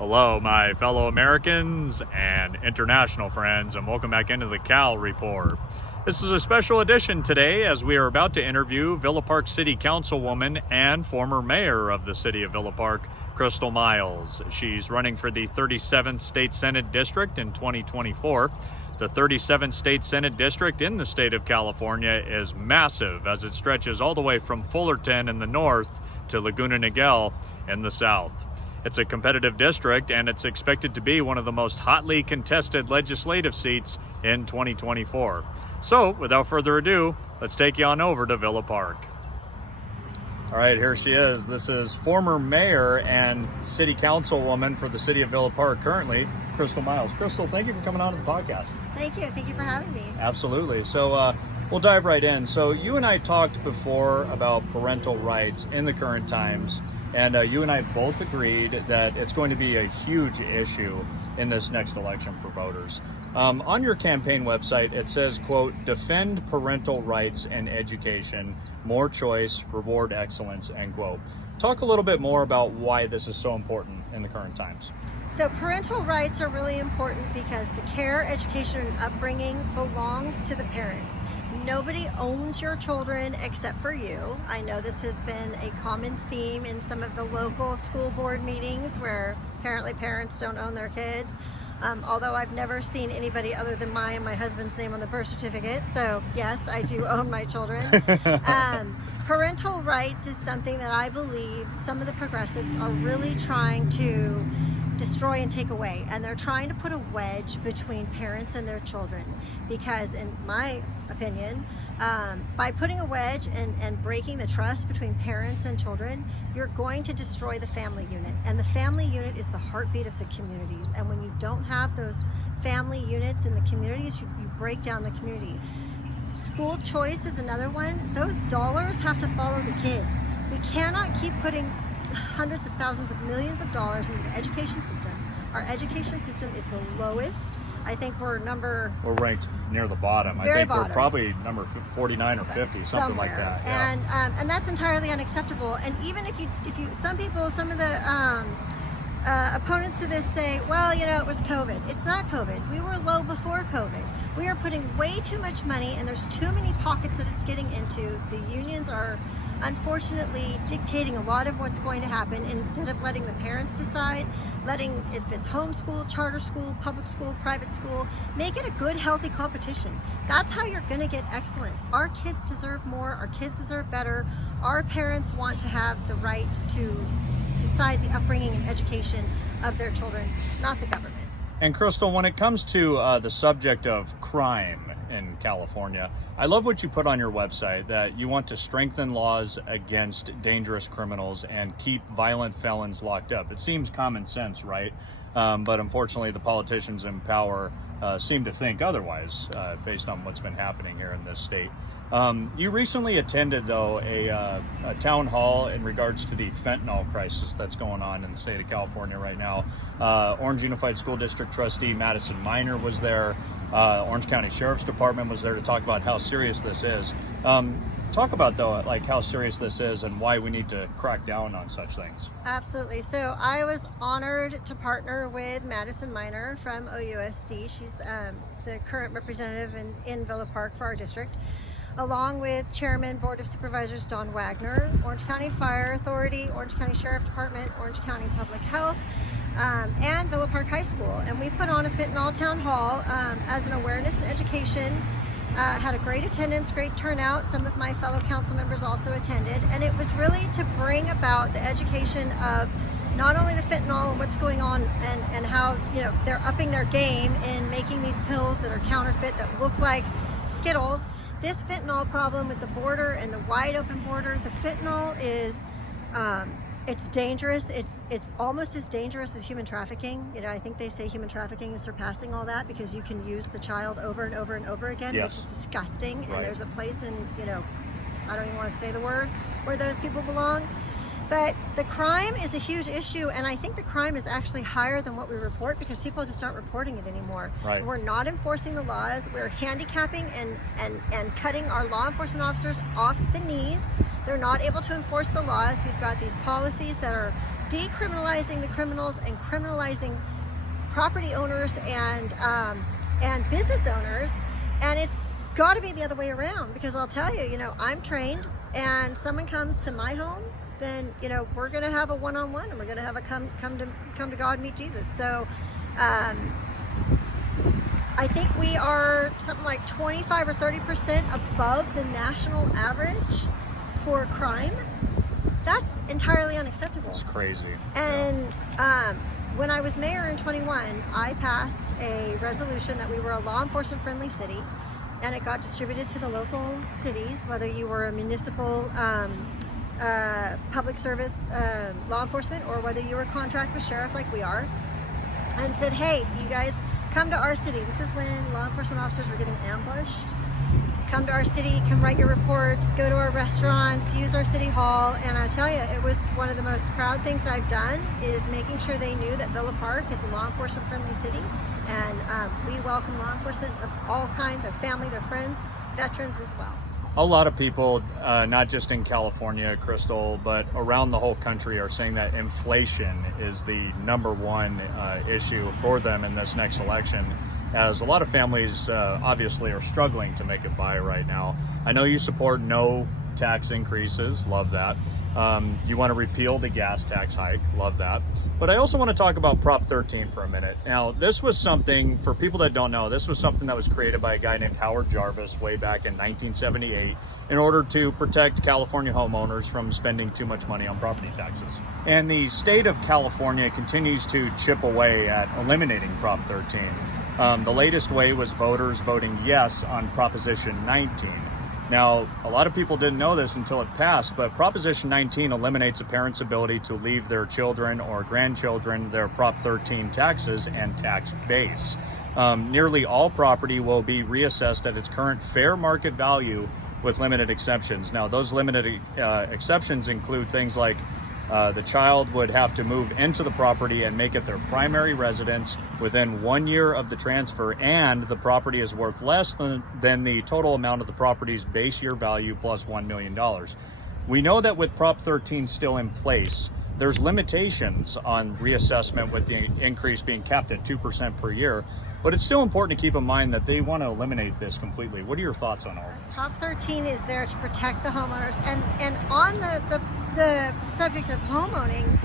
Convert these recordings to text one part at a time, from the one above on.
Hello, my fellow Americans and international friends, and welcome back into the Cal Report. This is a special edition today as we are about to interview Villa Park City Councilwoman and former mayor of the city of Villa Park, Crystal Miles. She's running for the 37th State Senate District in 2024. The 37th State Senate District in the state of California is massive as it stretches all the way from Fullerton in the north to Laguna Niguel in the south. It's a competitive district, and it's expected to be one of the most hotly contested legislative seats in 2024. So, without further ado, let's take you on over to Villa Park. All right, here she is. This is former mayor and city councilwoman for the city of Villa Park currently, Crystal Miles. Crystal, thank you for coming on to the podcast. Thank you. Thank you for having me. Absolutely. So we'll dive right in. So you and I talked before about parental rights in the current times. And you and I both agreed that it's going to be a huge issue in this next election for voters. On your campaign website, it says, quote, defend parental rights and education, more choice, reward excellence, end quote. Talk a little bit more about why this is so important in the current times. So parental rights are really important because the care, education, and upbringing belongs to the parents. Nobody owns your children except for you. I know this has been a common theme in some of the local school board meetings where apparently parents don't own their kids. Although I've never seen anybody other than my husband's name on the birth certificate. So yes, I do own my children. Parental rights is something that I believe some of the progressives are really trying to destroy and take away, and they're trying to put a wedge between parents and their children because, in my opinion, by putting a wedge and breaking the trust between parents and children, you're going to destroy the family unit, and the family unit is the heartbeat of the communities, and when you don't have those family units in the communities, you break down the community. School choice is another one. Those dollars have to follow the kid. We cannot keep putting hundreds of thousands of millions of dollars into the education system. Our education system is the lowest. I think we're ranked near the bottom. I think bottom. We're probably number 49 or 50, something like that. Yeah. And that's entirely unacceptable. And even if you some of the opponents to this say, well, it was COVID. It's not COVID. We were low before COVID. We are putting way too much money, and there's too many pockets that it's getting into. The unions are unfortunately dictating a lot of what's going to happen, and instead of letting the parents decide, letting, if it's homeschool, charter school, public school, private school, make it a good, healthy competition. That's how you're going to get excellence. Our kids deserve more. Our kids deserve better. Our parents want to have the right to decide the upbringing and education of their children, not the government. And Crystal, when it comes to the subject of crime in California, I love what you put on your website, that you want to strengthen laws against dangerous criminals and keep violent felons locked up. It seems common sense, right? But unfortunately, the politicians in power seem to think otherwise based on what's been happening here in this state. You recently attended, though, a town hall in regards to the fentanyl crisis that's going on in the state of California right now. Orange Unified School District trustee Madison Miner was there. Orange County Sheriff's Department was there to talk about how serious this is. Talk about, though, like how serious this is and why we need to crack down on such things. Absolutely. So I was honored to partner with Madison Miner from OUSD. She's the current representative in Villa Park for our district, along with Chairman Board of Supervisors Don Wagner, Orange County Fire Authority, Orange County Sheriff Department, Orange County Public Health, and Villa Park High School. And we put on a fentanyl town hall as an awareness and education. Had a great attendance, great turnout. Some of my fellow council members also attended. And it was really to bring about the education of not only the fentanyl and what's going on and how they're upping their game in making these pills that are counterfeit that look like Skittles. This fentanyl problem with the border and the wide open border, the fentanyl is, it's dangerous. It's almost as dangerous as human trafficking. I think they say human trafficking is surpassing all that because you can use the child over and over and over again, yes, which is disgusting. Right. And there's a place in, I don't even want to say the word, where those people belong. But the crime is a huge issue, and I think the crime is actually higher than what we report because people just aren't reporting it anymore. Right. We're not enforcing the laws. We're handicapping and cutting our law enforcement officers off the knees. They're not able to enforce the laws. We've got these policies that are decriminalizing the criminals and criminalizing property owners and business owners, and it's got to be the other way around. Because I'll tell you, I'm trained, and someone comes to my home, then we're going to have a one-on-one, and we're going to have a come to God, meet Jesus. So I think we are something like 25 or 30% above the national average for crime. That's entirely unacceptable. It's crazy. And when I was mayor in 21, I passed a resolution that we were a law enforcement friendly city, and it got distributed to the local cities, whether you were a municipal public service law enforcement, or whether you were contract with sheriff like we are, and said, hey, you guys come to our city. This is when law enforcement officers were getting ambushed. Come to our city, come write your reports, go to our restaurants, use our city hall. And I tell you, it was one of the most proud things I've done, is making sure they knew that Villa Park is a law enforcement friendly city. And we welcome law enforcement of all kinds, their family, their friends, veterans as well. A lot of people, not just in California, Crystal, but around the whole country, are saying that inflation is the number one issue for them in this next election, as a lot of families obviously are struggling to make it by right now. I know you support no tax increases, love that. You want to repeal the gas tax hike, love that. But I also want to talk about Prop 13 for a minute. Now, this was something, for people that don't know, this was something that was created by a guy named Howard Jarvis way back in 1978 in order to protect California homeowners from spending too much money on property taxes. And the state of California continues to chip away at eliminating Prop 13. The latest way was voters voting yes on Proposition 19. Now, a lot of people didn't know this until it passed, but Proposition 19 eliminates a parent's ability to leave their children or grandchildren their Prop 13 taxes and tax base. Nearly all property will be reassessed at its current fair market value, with limited exceptions. Now, those limited exceptions include things like the child would have to move into the property and make it their primary residence within 1 year of the transfer, and the property is worth less than the total amount of the property's base year value plus $1 million. We know that with Prop 13 still in place, there's limitations on reassessment, with the increase being capped at 2% per year. But it's still important to keep in mind that they want to eliminate this completely. What are your thoughts on all this? Prop 13 is there to protect the homeowners. And on the subject of homeowning,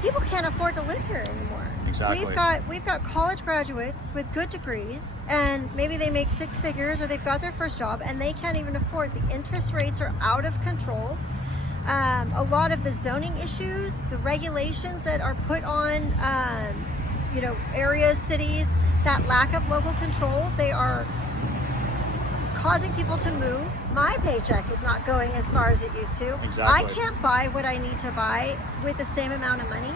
people can't afford to live here anymore. Exactly. We've got college graduates with good degrees, and maybe they make six figures, or they've got their first job, and they can't even afford. The interest rates are out of control. A lot of the zoning issues, the regulations that are put on areas, cities, that lack of local control, they are causing people to move. My paycheck is not going as far as it used to. Exactly. I can't buy what I need to buy with the same amount of money.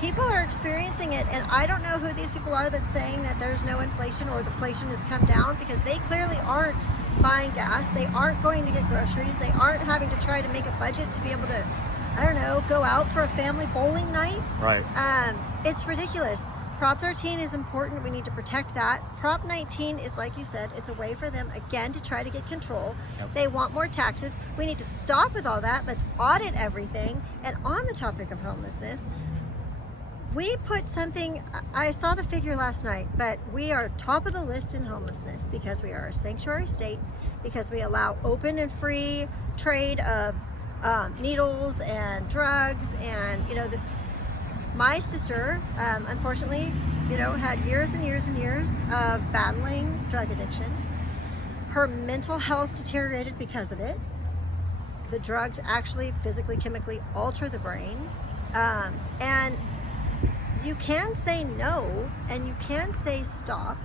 People are experiencing it, and I don't know who these people are that's saying that there's no inflation or the inflation has come down, because they clearly aren't buying gas. They aren't going to get groceries. They aren't having to try to make a budget to be able to, go out for a family bowling night. Right. It's ridiculous. Prop 13 is important. We need to protect that. Prop 19 is, like you said, it's a way for them, again, to try to get control. Yep. They want more taxes. We need to stop with all that. Let's audit everything. And on the topic of homelessness, we put something, I saw the figure last night, but we are top of the list in homelessness because we are a sanctuary state, because we allow open and free trade of needles and drugs, and this. My sister, unfortunately, had years and years and years of battling drug addiction. Her mental health deteriorated because of it. The drugs actually physically, chemically alter the brain. And you can say no, and you can say stop,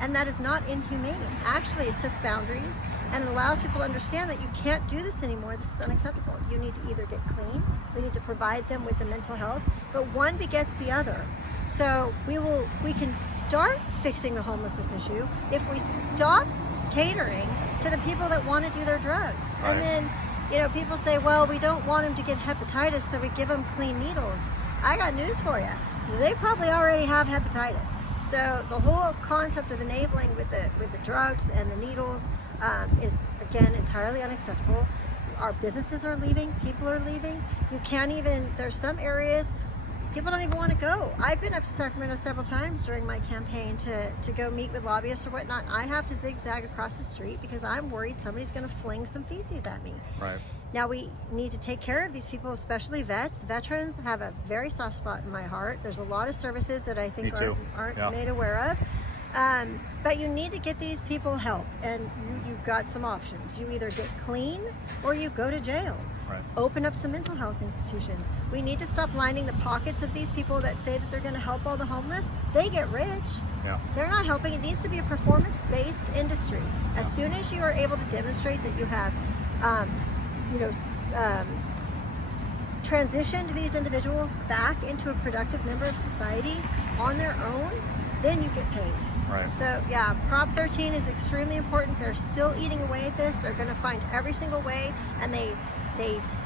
and that is not inhumane. Actually, it sets boundaries and it allows people to understand that you can't do this anymore. This is unacceptable. You need to either get clean, we need to provide them with the mental health, but one begets the other. So we can start fixing the homelessness issue if we stop catering to the people that want to do their drugs. Right. And then, people say, well, we don't want them to get hepatitis, so we give them clean needles. I got news for you. They probably already have hepatitis. So the whole concept of enabling with the drugs and the needles is, again, entirely unacceptable. our businesses are leaving, people are leaving. You can't even, there's some areas people don't even want to go. I've been up to Sacramento several times during my campaign to go meet with lobbyists or whatnot. I have to zigzag across the street because I'm worried somebody's going to fling some feces at me. Right. Now we need to take care of these people, especially vets. Veterans have a very soft spot in my heart. There's a lot of services that I think aren't made aware of. But you need to get these people help, and you've got some options. You either get clean or you go to jail. Right. Open up some mental health institutions. We need to stop lining the pockets of these people that say that they're going to help all the homeless. They get rich. Yeah. They're not helping. It needs to be a performance-based industry. As soon as you are able to demonstrate that you have, transitioned these individuals back into a productive member of society on their own, then you get paid. Right. So yeah, Prop 13 is extremely important. They're still eating away at this. They're going to find every single way, and they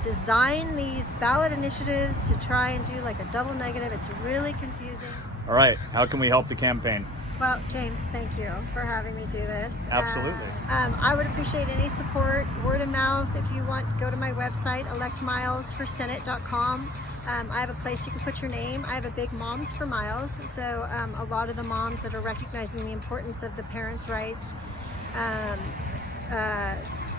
design these ballot initiatives to try and do like a double negative. It's really confusing. All right, how can we help the campaign? Well, James, thank you for having me do this. Absolutely. I would appreciate any support, word of mouth. If you want, go to my website, electmilesforsenate.com. I have a place you can put your name. I have a big Moms for Miles, so a lot of the moms that are recognizing the importance of the parents' rights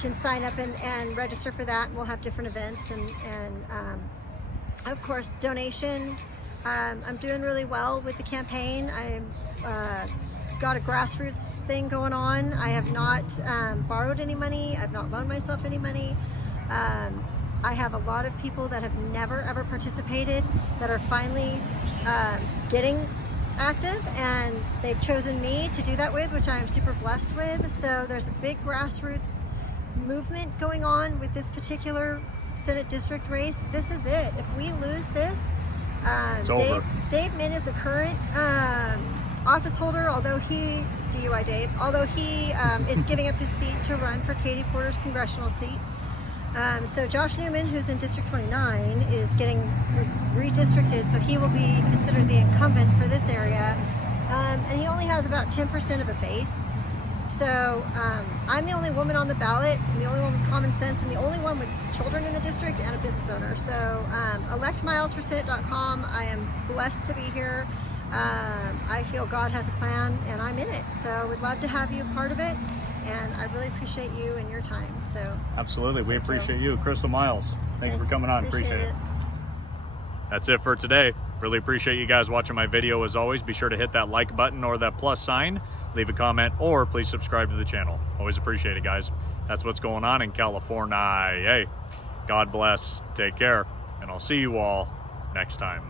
can sign up and register for that. We'll have different events and of course, donation. I'm doing really well with the campaign. I'm got a grassroots thing going on. I have not borrowed any money. I've not loaned myself any money. I have a lot of people that have never ever participated that are finally getting active, and they've chosen me to do that with, which I am super blessed with. So there's a big grassroots movement going on with this particular Senate district race. This is it. If we lose this, Dave Min is the current office holder, although he is giving up his seat to run for Katie Porter's congressional seat. So Josh Newman, who's in District 29, is getting redistricted, so he will be considered the incumbent for this area. And he only has about 10% of a base. So I'm the only woman on the ballot, and the only one with common sense, and the only one with children in the district and a business owner. So electmilesforsenate.com. I am blessed to be here. I feel God has a plan, and I'm in it. So we'd love to have you a part of it, and I really appreciate you and your time. So absolutely, we appreciate you. Crystal Miles, thank you for coming on. Appreciate it. That's it for today. Really appreciate you guys watching my video. As always, be sure to hit that like button or that plus sign, leave a comment, or please subscribe to the channel. Always appreciate it, guys. That's what's going on in California. Hey, God bless, take care, and I'll see you all next time.